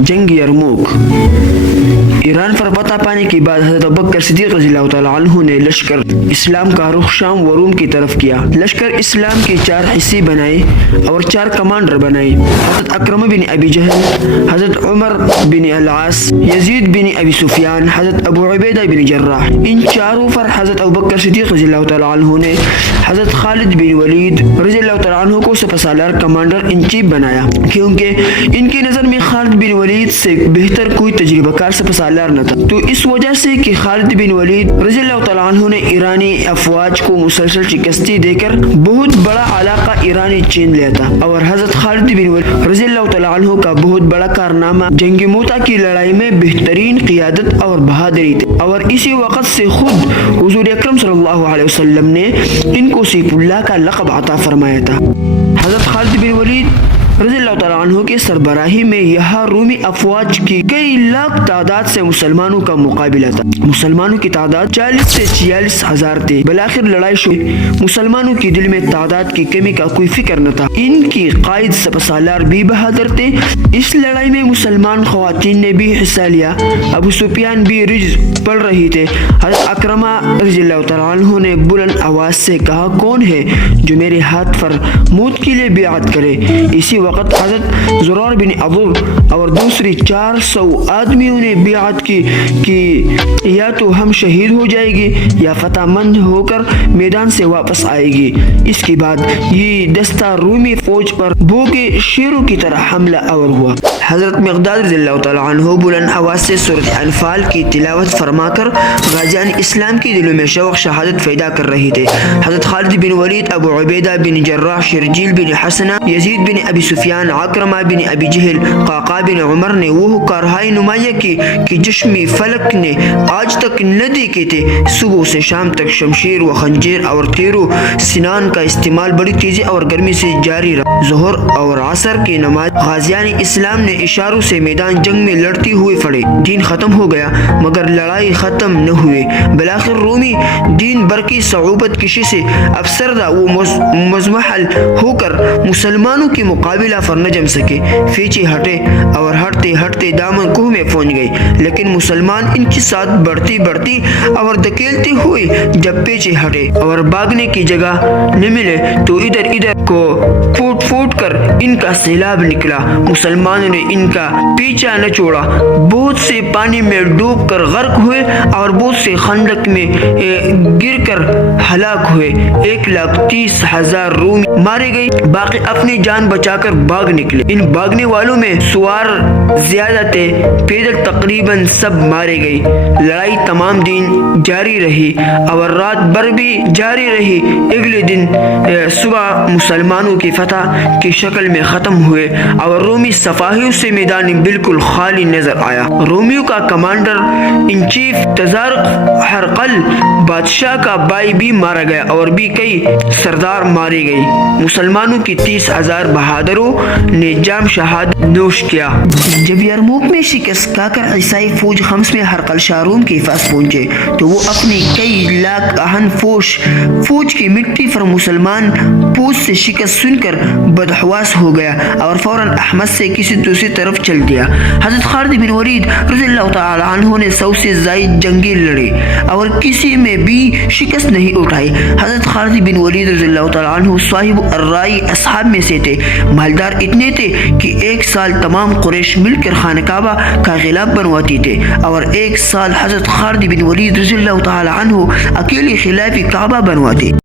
जंग यरमुक। ईरान पर पता पाने के बाद हज़रत अबू बकर सिद्दीक़ रज़ियल्लाहु तआला अन्हु ने लश्कर इस्लाम का रुख शाम व रूम की तरफ किया। लश्कर इस्लाम के 4 हिस्से बनाए और 4 कमांडर बनाए। हज़रत अकरम बिन अबी जहल, हज़रत उमर बिन अल-आस, यजीद बिन अबी सुफियान, हज़रत अबू उबैदा बिन जर्राह। इन चारों पर हज़रत अबू बकर सिद्दीक़ रज़ियल्लाहु तआला अन्हु ने हज़रत खालिद बिन वलीद रज़ियल्लाहु तआला अन्हु को सपसालार कमांडर इन चीफ बनाया, क्योंकि इनकी नज़र में खालिद बिन वलीद से बेहतर कोई तजुर्बाकार सपसालार न था। तो इस वजह से कि खालिद बिन वलीद रज़ियल्लाहु तआला अन्हु ने ईरानी अफवाज को मुसलसल शिकस्ती देकर बहुत बड़ा इलाका ईरानी छीन लिया था। और हज़रत खालिद बिन वलीद रज़ियल्लाहु तआला अन्हु का बहुत बड़ा कारनामा जंग मूता की लड़ाई में बेहतरीन क़ियादत और बहादुरी थी। और इसी वक्त से खुद हुज़ूर अकरम सल्लल्लाहु अलैहि वसल्लम ने इनको सैफुल्लाह का लक़ब अता फरमाया था। हज़रत खालिद बिन वलीद रज़ियल्लाहु तआला अन्हु के सरबराही में यहाँ रूमी अफवाज की कई लाख तादाद से मुसलमानों का मुकाबला था। मुसलमानों की तादाद 40 से 46 हजार थे। बलाखिर लड़ाई शुरू। मुसलमानों के दिल में तादाद की कमी का कोई फिक्र न था। इनकी कायद सपसालार भी बहादुर थे। इस लड़ाई में मुसलमान ख़वातीन ने भी हिस्सा लिया। अबू सुफियान भी रिज पढ़ रही थे। हज़रत अकरमा रज़ियल्लाहु तआला अन्हु ने बुलंद आवाज से कहा, कौन है जो मेरे हाथ पर मौत के लिए बियात करे। इसी वक्त हज़रत ज़ुरार बिन अबूर और दूसरी 400 आदमियों ने बियात की कि या तो हम शहीद हो जाएगी या फतहमंद होकर मैदान से वापस आएगी। इसके बाद ये दस्ता रूमी फौज पर भूखे शेरों की तरह हमला आवर हुआ। हज़रत मिक़दाद रज़ियल्लाहु तआला अन्हु बुलंद आवाज़ से सूरत अनफाल की तिलावत फरमाकर गाज़ियान इस्लाम के दिलों में शौक़ शहादत पैदा कर रहे थे। हज़रत खालिद बिन वलीद, अबू उबैदा बिन जर्राह, शर्जील बिन हसना, यजीद बिन अबी सुफियान, अकरमा बिन अबी जहल, काका बिन उमर ने वो कारहाई नुमाया की कि जिस्मी फलक ने आज तक न देखे थे। सुबह से शाम तक शमशीर व खंजीर और तीरों सिनान का इस्तेमाल बड़ी तेजी और गर्मी से जारी रहा। ज़ोहर और असर की नमाज गाज़ियान इस्लाम ने इशारों से मैदान जंग में लड़ते हुए पढ़े। दिन खत्म हो गया मगर लड़ाई खत्म न हुए। बलाखिर रूमी दिन भर की सऊबत किसी से अफसरदा वो मजमहल होकर मुसलमानों के मुकाबला पर न जम सके। पीछे हटे और हटते हटते दामन कोह में पहुंच गए। लेकिन मुसलमान इनके साथ बढ़ती बढ़ती और धकेलते हुए जब पीछे हटे और भागने की जगह न मिले तो इधर इधर को फूट फूट कर इनका सैलाब निकला। मुसलमानों ने इनका पीछा न छोड़ा। बहुत से पानी में डूब कर गर्क हुए और बहुत से खंडक में गिर कर हलाक हुए। 1,30,000 रूम मारे गए, बाकी अपनी जान बचाकर भाग निकले। इन भागने वालों में सवार ज्यादा थे, पैदल तकरीबन सब मारे गए। लड़ाई तमाम दिन जारी रही और रात भर भी जारी रही। अगले दिन सुबह मुसलमानों की फतह की शक्ल में खत्म हुए और रोमी सफाहियों से मैदान बिल्कुल खाली नजर आया। रोमियों का कमांडर इन चीफ तजारक हरकल बादशाह का भाई भी मारा गया और भी कई सरदार मारे गए। मुसलमानों की 30,000 बहादुरों ने जाम शहादत नोश किया। जब यरमुक में शिकस्त खाकर ईसाई फौज खम्स में हरकल शारूम के पास पहुंचे तो वो अपनी कई लाख आहन फौज की मिट्टी पर मुसलमान फौज से शिकस्त सुनकर बदहवास हो गया और फौरन अहमद से किसी दूसरी तरफ चल दिया। हज़रत खालिद बिन वलीद रज़ियल्लाहु तआला अन्हु ने 100 से ज़ायद जंगी लड़ी और किसी में भी शिकस्त नहीं उठाई। हज़रत खालिद बिन वलीद रज़ियल्लाहु तआला अन्हु साहिब अर्राई असहाब में से थे। मालदार इतने थे कि एक साल तमाम कुरैश मिलकर खाना काबा का गिलाफ बनवाती थे और एक साल हज़रत खालिद बिन वलीद रज़ियल्लाहु तआला अन्हु अकेले खिलाफ काबा बनवाते।